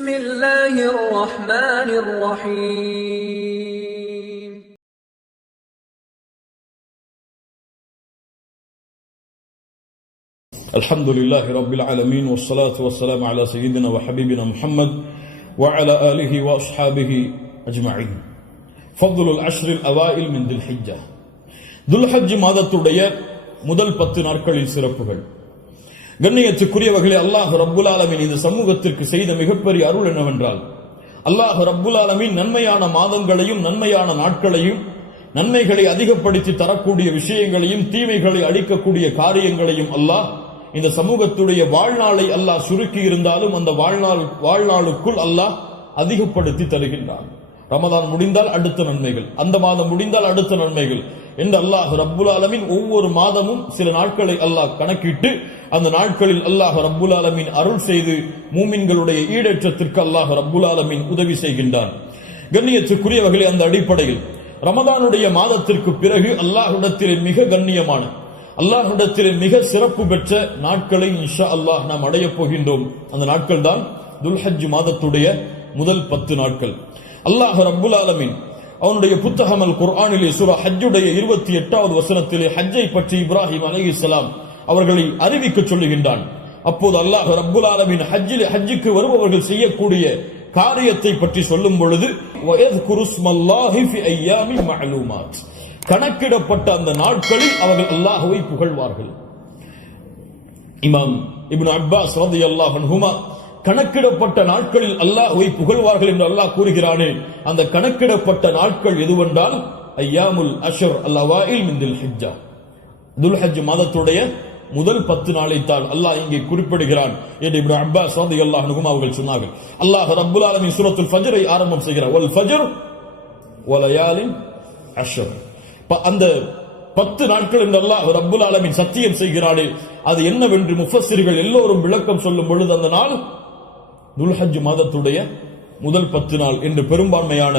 بسم الله الرحمن الرحيم الحمد لله رب العالمين والصلاة والسلام على سيدنا وحبيبنا محمد وعلى آله وأصحابه أجمعين. فضل العشر الأوائل من ذي الحجة. ذو الحج மாதத்துடைய முதல் 10 நாட்களின் சிறப்புகள். கண்ணியத்துக்குரியவர்களே, அல்லாஹ் ரப்புல் ஆலமீன் இந்த சமூகத்திற்கு செய்த மிகப்பெரிய அருள் என்னவென்றால், அல்லாஹ் ரப்புல் ஆலமீன் நன்மையான மாதங்களையும் நன்மையான நாட்களையும் நன்மைகளை அதிகப்படுத்தி தரக்கூடிய விஷயங்களையும் தீமைகளை அழிக்கக்கூடிய காரியங்களையும் அல்லாஹ் இந்த சமூகத்துடைய வாழ்நாளை அல்லாஹ் சுருக்கி இருந்தாலும் அந்த வாழ்நாளுக்குள் அல்லாஹ் அதிகப்படுத்தி தருகின்றான். ரமதான் முடிந்தால் அடுத்த நன்மைகள், அந்த மாதம் முடிந்தால் அடுத்த நன்மைகள் என்று அல்லாஹ் ரப்புல் ஆலமீன் ஒவ்வொரு மாதமும் சில நாட்களை அல்லாஹ் கணக்கிட்டு அந்த நாட்களில் அல்லாஹ் ரப்புல் ஆலமீன் அருள் செய்து மூமின்களுடைய ஈடேற்றத்திற்கு அல்லாஹ் ரப்புல் ஆலமீன் உதவி செய்கின்றான். கண்ணியத்துக்குரியவர்களே, அந்த அடிப்படையில் ரமதானுடைய மாதத்திற்கு பிறகு அல்லாஹ்விடத்திலே மிக கண்ணியமான, அல்லாஹ்விடத்திலே மிக சிறப்பு பெற்ற நாட்களை இன்ஷா அல்லாஹ் நாம் அடையப் போகின்றோம். அந்த நாட்கள் தான் துல்ஹஜ் மாதத்துடைய முதல் 10 நாட்கள். அல்லாஹ் ரப்புல் ஆலமீன் அவனுடைய புத்தகம் அல் குர்ஆனிலே சூரா ஹஜ்ஜுடைய 28வது வசனத்திலே ஹஜ்ஜை பற்றி இப்ராஹிம் அலைஹிஸ்ஸலாம் அவர்களை அறிவிக்க சொல்லுகின்றான். அப்போது அல்லாஹ் ரப்புல் ஆலமீன் ஹஜ்ஜுக்கு வருபவர்கள் செய்யக்கூடிய காரியத்தை பற்றி சொல்லும் பொழுது வயத்குருஸ்மல்லாஹி ஃபி அய்யாமின் மஅலூமாத், கணக்கிடப்பட்ட அந்த நாட்களில் அவர்கள் அல்லாஹ்வை புகழ்வார்கள். இமாம் இப்னு அப்பாஸ் ரலியல்லாஹு அன்ஹுமா கணக்கிடப்பட்ட நாட்களில் அல்லாஹ்வை புகழ்வார்கள் என்று அல்லாஹ் கூறுகிறானே, அந்த கணக்கிடப்பட்ட நாட்கள் எதுவென்றால் அய்யாமுல் அஷ்ர் அல்-அவாயில் மின் தில் ஹிஜ்ஜா, துல்ஹஜ் மாதத்துடைய முதல் 10 நாளைத்தான் அல்லாஹ் இங்கே குறிப்பிடுகிறான் என்று இப்னு அப்பாஸ் ரலியல்லாஹு அன்ஹுமா அவர்கள் சொன்னார்கள். அல்லாஹ் ரப்புல் ஆலமீன் சூரத்துல் ஃபஜ்ரை ஆரம்பம் செய்கிறார். வல் ஃபஜ்ர் வலயாலின் அஷ்ர், அந்த 10 நாட்கள் என்று அல்லாஹ் ரப்புல் ஆலமீன் சத்தியம் செய்கிறானே, அது என்னவென்று முஃபஸ்ஸிர்கள் எல்லோரும் விளக்கம் சொல்லும் பொழுது அந்த நாள் துல்ஹஜ் மாதத்துடைய முதல் 10 நாள் என்று பெரும்பான்மையான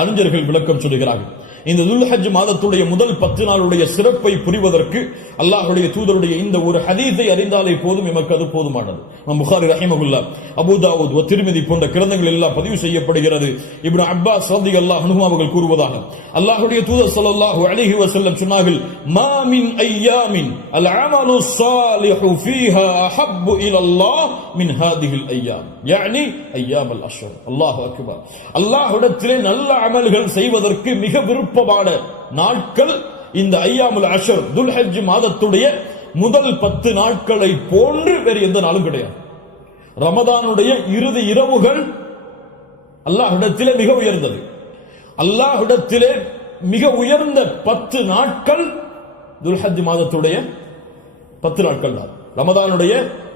அறிஞர்கள் விளக்கம் சொல்கிறார்கள். இந்த துல்ஹஜ் மாதத்துடைய முதல் 10 நாளுடைய சிறப்பை புரிவதற்கு அல்லாஹ்வுடைய தூதருடைய இந்த ஒரு ஹதீஸை அறிந்தாலே போதும், எமக்கு அது போதுமானது. புகாரி ரஹிமஹுல்லாஹ், அபூ தாவூத் வ திர்மிதி போன்ற கிரந்தங்கள் எல்லாம் பதிவு செய்யப்படுகிறது. இப்னு அப்பாஸ் ரலியல்லாஹு அன்ஹு அவர்கள் கூறுவதாக, அல்லாஹ்வுடைய தூதர் ஸல்லல்லாஹு அலைஹி வஸல்லம் சொன்னார்கள், மா மின் அய்யாமின் அல் அமலு ஸாலிஹு ஃபீஹா அஹப்பு இலல்லாஹ் மின் ஹாதிஹில் அய்யாம், யானி அய்யாமுல் அஷ்ர். அல்லாஹு அக்பர். அல்லாஹ்விடத்திலே நல்ல அமல்கள் செய்வதற்கு மிக விருப்பமான நாட்கள் இந்த அய்யாமுல் அஷ்ர், துல்ஹஜ் மாதத்துடைய முதல் 10 நாட்களை போன்று வேறு எந்த நாளும் கிடையாது. ரமதானுடைய இறுதி இரவுகள் அல்லாஹ்விடத்திலே மிக உயர்ந்தது. அல்லாஹ்விடத்திலே மிக உயர்ந்த 10 நாட்கள் துல்ஹஜ் மாதத்துடைய 10 நாட்கள் தான். ரமதானுடைய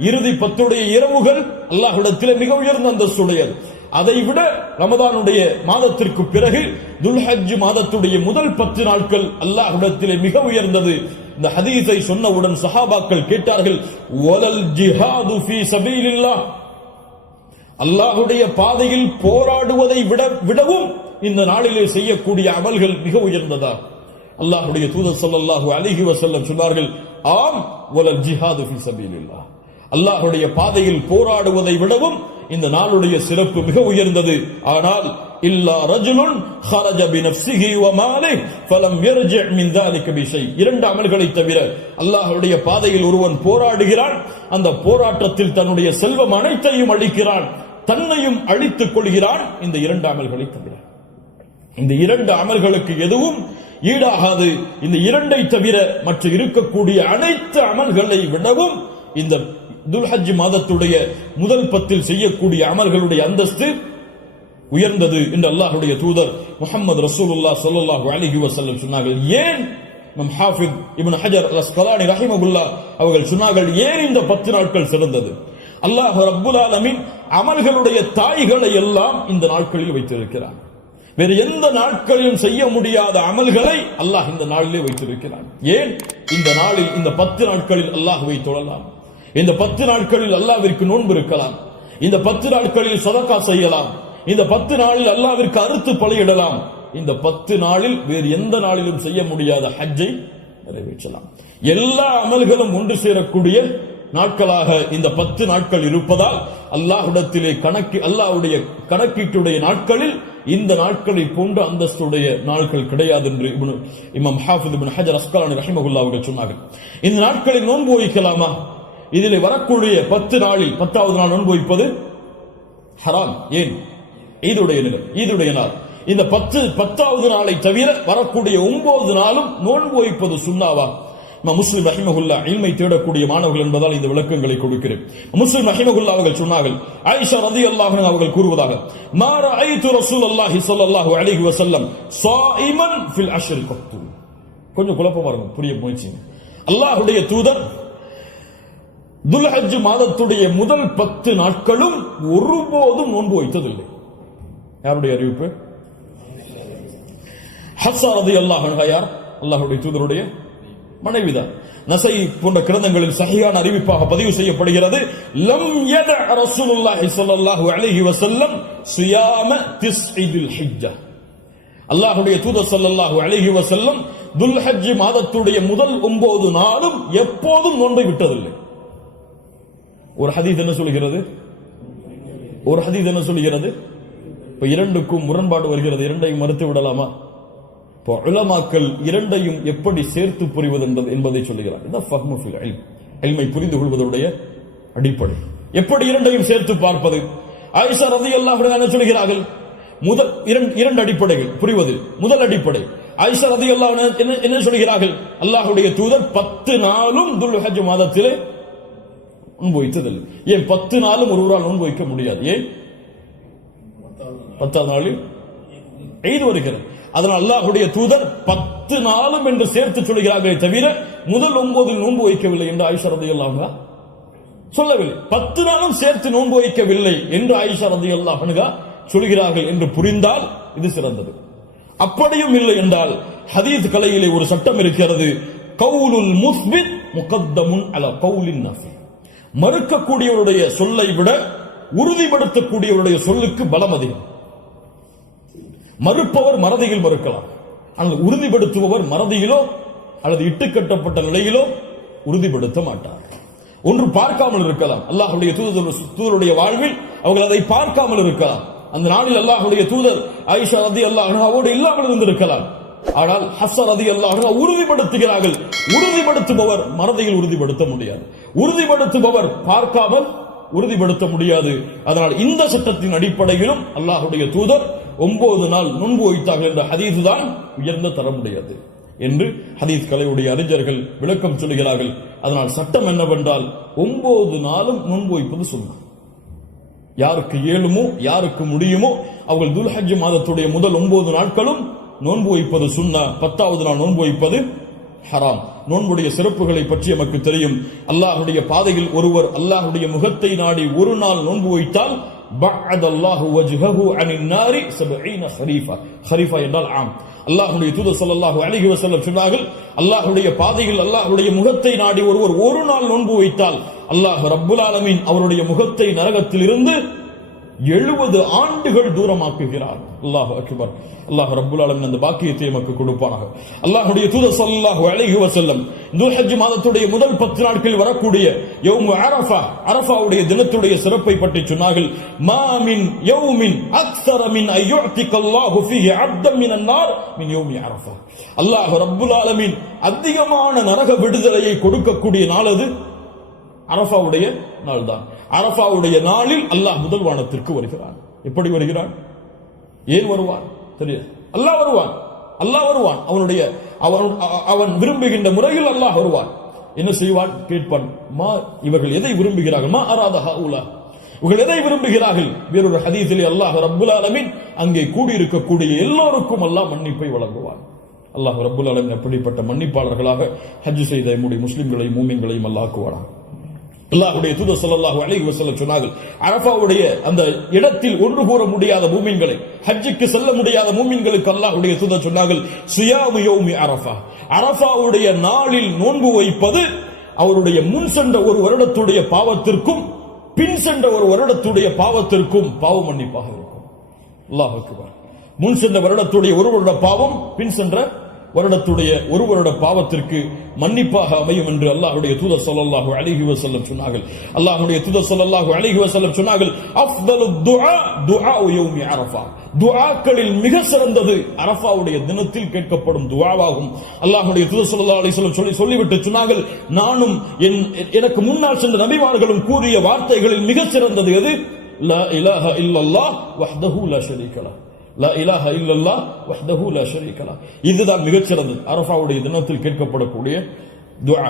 இறுதி 10 இரவுகள் அல்லாஹ்விடத்திலே மிக உயர்ந்த அந்தஸ்துடையது. அதைவிட ரமதானுடைய மாதத்திற்கு பிறகு துல்ஹஜ் மாதத்துடைய முதல் 10 நாட்கள் அல்லாஹ்விடத்திலே மிக உயர்ந்தது. இந்த ஹதீஸை சொன்னவுடன் சஹாபாக்கள் கேட்டார்கள், வலல் ஜிஹாது ஃபீ சபீலில்லாஹ், அல்லாஹ்வுடைய பாதையில் போராடுவதை விடவும் இந்த நாளிலே செய்யக்கூடிய அமல்கள் மிக உயர்ந்ததா? அல்லாஹ்வுடைய தூதர் ஸல்லல்லாஹு அலைஹி வஸல்லம் சொன்னார்கள், ஆம், வலல் ஜிஹாது ஃபீ சபீலில்லாஹ், அல்லாஹ்வுடைய பாதையில் போராடுவதை விடவும் இந்த நாளுடைய சிறப்பு மிக உயர்ந்தது. ஆனால் இல்லா ரஜுலுன் ஹரஜ பினஃப்ஸிஹி வ மாலிஹி ஃபலம் யர்ஜி மின் ذلك பிஷை, 2 அமல்களை தவிர அல்லாஹ்வுடைய பாதையில் ஒருவன் போராடுகிறான், அந்த போராட்டத்தில் தன்னுடைய செல்வம் அனைத்தையும் அழிக்கிறான், தன்னையும் அழித்துக் கொள்கிறான், இந்த 2 அமல்களை தவிர. இந்த 2 அமல்களுக்கு எதுவும் ஈடாகாது. இந்த 2ஐ தவிர மற்ற இருக்கக்கூடிய அனைத்து அமல்களை விடவும் இந்த துல்ஹஜ் மாதத்துடைய முதல் 10 செய்யக்கூடிய அமல்களுடைய அந்தஸ்து உயர்ந்தது என்று அல்லாஹ்வுடைய தூதர் முஹம்மது ரசூலுல்லாஹ் ஸல்லல்லாஹு அலைஹி வஸல்லம் சொன்னார்கள். ஏன்? நம் ஹாஃபிஸ் இப்னு ஹஜர் அல் அஸ்கலானி ரஹிமஹுல்லாஹ் அவர்கள் சொன்னார்கள், ஏன் இந்த 10 நாட்கள் சிறந்தது? அல்லாஹ் ரப்புல் ஆலமீன் அமல்களுடைய தாய்களை எல்லாம் இந்த நாட்களில் வைத்திருக்கிறார். வேறு எந்த நாட்களிலும் செய்ய முடியாத அமல்களை அல்லாஹ் இந்த நாளிலே வைத்திருக்கிறார். ஏன்? இந்த நாளில், இந்த 10 நாட்களில் அல்லாஹ்வை தொழலாம், இந்த 10 நாட்களில் அல்லாஹ்விற்கு நோன்பு இருக்கலாம், இந்த 10 நாட்களில் சதகா செய்யலாம், இந்த 10 நாளில் அல்லாஹ்விற்கு அறுத்து பலியிடலாம், இந்த 10 நாளில் வேறு எந்த நாளிலும் செய்ய முடியாத ஹஜ்ஜை நிறைவேற்றலாம். எல்லா அமல்களும் ஒன்று சேரக்கூடிய நாட்களாக இந்த 10 நாட்கள் இருப்பதால் அல்லாஹ்விடத்திலே அல்லாஹ்வுடைய கணக்கீட்டுடைய நாட்களில் இந்த நாட்களை போன்ற அந்தஸ்துடைய நாட்கள் கிடையாது என்று இமாம் ஹாஃபிஸ் இப்னு ஹஜர் அஸ்கலானி ரஹிமஹுல்லாஹ் அவர்கள் சொன்னார்கள். இந்த நாட்களில் நோன்பு வைக்கலாமா? இதில் வரக்கூடிய 10 நாளில் 10வது நாள் நோன்பு வைப்பது ஹராம். ஏன்? ஈதுடைய நாள். இந்த 10வது நாளை தவிர வரக்கூடிய 9 நாளும் நோன்பு வைப்பது சுன்னாவா? முஸ்லிம் ரஹிமஹுல்லா இல்மை தேடக்கூடிய மாணவர்கள் என்பதால் இந்த விளக்கங்களை கொடுக்கிறேன். முஸ்லிம் ரஹிமஹுல்லா அவர்கள் சொன்னார்கள், ஆயிஷா ரலியல்லாஹு அன்ஹா அவர்கள் கூறுவதாக, மா ரஅய்து ரசூலுல்லாஹி ஸல்லல்லாஹு அலைஹி வஸல்லம் ஸாயிமன் ஃபில் அஷ்ர் கத்து. கொஞ்சம் குழப்பமா இருக்கும், புரிய முயற்சிங்க. அல்லாஹ்வுடைய தூதர் துல்ஹஜ் மாதத்துடைய முதல் 10 நாட்களும் ஒருபோதும் நோன்பு வைத்ததில்லை. யாருடைய அறிவிப்பு? ஹஃப்ஸா ரலியல்லாஹு அன்ஹா யார்? அல்லாஹ்வுடைய தூதருடைய மனைவிதான். நஸை போன்ற கிரந்தங்களில் சஹீஹான அறிவிப்பாக பதிவு செய்யப்படுகிறது, லம் யத ரசூலுல்லாஹி ஸல்லல்லாஹு அலைஹி வஸல்லம் சியாம திஸ்இல் ஹிஜ்ஜா. அல்லாஹ்வுடைய தூதர் ஸல்லல்லாஹு அலைஹி வஸல்லம் துல்ஹஜ் மாதத்துடைய முதல் 9 நாளும் எப்போதும் நோன்பை விட்டதில்லை. ஒரு ஹதீஸ் என்ன சொல்கிறது? இப்ப இரண்டுக்கும் முரண்பாடு வருகிறது, இரண்டையும் மறுத்து விடலாமா? இப்போ உலமாக்கள் இரண்டையும் எப்படி சேர்த்து புரிவது என்பதை சொல்லுகிறார். இதுதான் ஃபஹ்மு ஃபில் இல்ம், இல்மை புரிந்து கொள்வதுடைய அடிப்படை. எப்படி இரண்டையும் சேர்த்து பார்ப்பது? ஆயிஷா ரலியல்லாஹு அன்ஹா என்ன சொல்கிறார்கள்? முதல் இரண்டு அடிப்படைகள் புரிவது. முதல் அடிப்படை, ஆயிஷா ரலியல்லாஹு அன்ஹா என்ன சொல்கிறார்கள்? அல்லாஹ்வுடைய தூதர் 10 நாளும் துல்ஹஜ் மாதத்திலே நோன்பு வைத்ததில்லை. ஏன் 10 நாளும் ஒருவரால் நோன்பு வைக்க முடியாது? ஏன்? 10வது நாளில் ஈத் வருகிறது. அதனால் அல்லாஹ்வுடைய தூதர் 10 நாளும் என்று சேர்த்து சொல்கிறார்களே தவிர முதல் 9 நோன்பு வைக்கவில்லை என்று ஆயிஷா ரலியல்லாஹு அன்ஹா சொல்லவில்லை. 10 நாளும் சேர்த்து நோன்பு வைக்கவில்லை என்று ஆயிஷா ரலியல்லாஹு அன்ஹா சொல்கிறார்கள் என்று புரிந்தால் இது சிறந்தது. அப்படியும் இல்லை என்றால் ஹதீஸ் கலையிலே ஒரு சட்டம் இருக்கிறது, கவுலுல் முஸ்பித் முகத்தமுன் அலா கவுலின் நஃபி. மறுக்கக்கூடியவருடைய சொல்லை விட உறுதிப்படுத்தக்கூடியவருடைய சொல்லுக்கு பலம் அதிகம். மறுப்பவர் மறதியில் மறுக்கலாம், ஆனால் உறுதிப்படுத்துபவர் மறதியிலோ அல்லது இட்டுக்கட்டப்பட்ட நிலையிலோ உறுதிப்படுத்த மாட்டார். ஒன்று பார்க்காமல் இருக்கலாம், அல்லாஹ்வுடைய தூதருடைய வாழ்வில் அவர்கள் அதை பார்க்காமல் இருக்கலாம். அந்த நாளில் அல்லாஹ்வுடைய தூதர் ஆயிஷா ரலியல்லாஹு அன்ஹாவோடு இல்லாமல் இருந்திருக்கலாம். ஆனால் ஹஃப்ஸா ரலியல்லாஹு அன்ஹா உறுதிப்படுத்துகிறார்கள். உறுதிப்படுத்துபவர் மறதியில் உறுதிப்படுத்த முடியாது, உறுதிப்படுத்துபவர் பார்க்காமல் உறுதிப்படுத்த முடியாது. அதனால் இந்த சட்டத்தின் அடிப்படையிலும் அல்லாஹ்வுடைய தூதர் 9 நாள் நோன்பு வைத்தார்கள் என்ற ஹதீஸ் தான் உயர்ந்த தரமுடையது என்று ஹதீஸ் கலையுடைய அறிஞர்கள் விளக்கம் சொல்கிறார்கள். அதனால் சட்டம் என்னவென்றால் 9 நாளும் நோன்பு வைப்பது சுன்னா. யாருக்கு இயலுமோ யாருக்கு முடியுமோ அவர்கள் துல்ஹஜ் மாதத்துடைய முதல் 9 நாட்களும் நோன்பு வைப்பது சுன்னா. 10வது நாள் நோன்பு வைப்பது ஹராம். நோன்புடைய சிறப்புகளை பற்றி நமக்கு தெரியும். அல்லாஹ்வுடைய பாதையில் ஒருவர் அல்லாஹ்வுடைய முகத்தை நாடி ஒரு நாள் நோன்பு வைத்தால் பஅதல்லாஹு வஜ்ஹஹு அனின் நாரி 70 ஹரீஃபா. ஹரீஃபா என்றால் ஆம். அல்லாஹ்வுடைய தூதர் ஸல்லல்லாஹு அலைஹி வஸல்லம் சொன்னார்கள், அல்லாஹ்வுடைய பாதையில் அல்லாஹ்வுடைய முகத்தை நாடி ஒருவர் ஒரு நாள் நோன்பு வைத்தால் அல்லாஹ் ரப்புல் ஆலமீன் அவருடைய முகத்தை நரகத்தில் இருந்து 70 ஆண்டுகள் தூரமாக்குகிறார். அல்லாஹ் அக்பர். அல்லாஹ் ரப்புல் ஆலமீன் அந்த பாக்கியத்தை நமக்கு கொடுப்பானாக. அல்லாஹ்வுடைய தூதர் ஸல்லல்லாஹு அலைஹி வஸல்லம் துல்ஹஜ் மாதத்துடைய முதல் 10 நாட்களில் வரக்கூடிய யௌம் அரஃபா, அரஃபாவுடைய தினத்துடைய சிறப்பை பற்றி சொன்னார்கள். மா மின் யௌமின் அக்ஸர மின் அய்யுஅதிகல்லாஹு ஃபீஹி அப்தன் மினன் நார் மின் யௌமி அரஃபா. அல்லாஹ் ரப்புல் ஆலமீன் அதிகமான நரக விடுதலையை கொடுக்கக்கூடிய நாள் அது அரஃபாவுடைய நாள் தான். அரஃபாவுடைய நாளில் அல்லாஹ் முதல் வானத்திற்கு வருகிறான். எப்படி வருகிறான்? ஏன் வருவான் தெரியாது. அல்லாஹ் வருவான். அவன் விரும்புகின்ற முறையில் அல்லாஹ் வருவான். என்ன செய்வான்? கேட்பான், மா இவர்கள் எதை விரும்புகிறார்கள்? மா அராத ஹாஉலா, இவர்கள் எதை விரும்புகிறார்கள்? வேறொரு ஹதீஸிலே அல்லாஹ் ரப்புல் ஆலமீன் அங்கே கூடியிருக்கக்கூடிய எல்லோருக்கும் அல்லாஹ் மன்னிப்பை வழங்குவான். அல்லாஹ் ரப்புல் ஆலமீன் அப்படிப்பட்ட மன்னிப்பாளர்களாக ஹஜ் செய்த நம்முடைய முஸ்லிம்களையும் மூமின்களையும் அல்லாஹ் ஆக்குவானாக. அல்லாஹ்வுடைய தூதர் ஸல்லல்லாஹு அலைஹி வஸல்லம் சொன்னார்கள், அரஃபாவுடைய அந்த இடத்தில் ஒன்று கூற முடியாத மூமின்களை, ஹஜ்ஜுக்கு செல்ல முடியாத மூமின்களுக்கு அல்லாஹ்வுடைய தூதர் சொன்னார்கள், சியாமு யௌமி அரஃபா, அரஃபாவுடைய நாளில் நோன்பு வைப்பது அவருடைய முன் சென்ற ஒரு வருடத்துடைய பாவத்திற்கும் பின் சென்ற ஒரு வருடத்துடைய பாவத்திற்கும் பாவ மன்னிப்பாக இருக்கும். அல்லாஹ் அக்பர். முன் சென்ற வருடத்துடைய ஒரு வருட பாவம், பின் சென்ற வருடத்துடைய ஒரு வருட பாவத்திற்கு மன்னிப்பாக அமையும் என்று அல்லாஹ்வுடைய தூதர் ஸல்லல்லாஹு அலைஹி வஸல்லம் சொன்னார்கள். அல்லாஹ்வுடைய தூதர் ஸல்லல்லாஹு அலைஹி வஸல்லம் சொன்னார்கள், அஃதலுத் துஆ துஆஉ யௌமி அரஃபா. துஆக்களில் மிக சிறந்தது அரஃபாவுடைய தினத்தில் கேட்கப்படும் துஆவாகும். அல்லாஹ்வுடைய தூதர் ஸல்லல்லாஹு அலைஹி வஸல்லம் சொல்லிவிட்டு சொன்னார்கள், நானும் எனக்கு முன்னால் சென்ற நபிமார்களும் கூறிய வார்த்தைகளில் மிக சிறந்தது எது? லா இலாஹ இல்லல்லாஹ் வஹ்தஹு லா ஷரீக லஹ். லா இலாஹ இல்லல்லாஹ் வஹ்தஹு லா ஷரீக லஹ். இதுதான் மிகச் சிறந்தது அரஃபாவுடைய தினத்தில் கேட்கப்படக்கூடிய துஆ.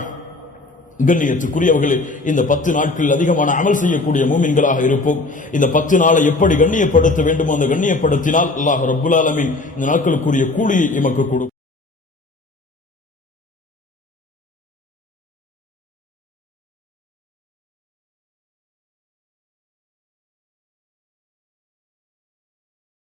கண்ணியத்துக்குரியவர்களே, இந்த 10 நாட்களில் அதிகமான அமல் செய்யக்கூடிய மூமின்களாக இருப்போம். இந்த 10 நாளை எப்படி கண்ணியப்படுத்த வேண்டுமோ அந்த கண்ணியப்படுத்தினால் அல்லாஹ் ரப்புல் ஆலமீன் இந்த நாட்களுக்குரிய கூலியை எமக்கு கொடுக்கும்.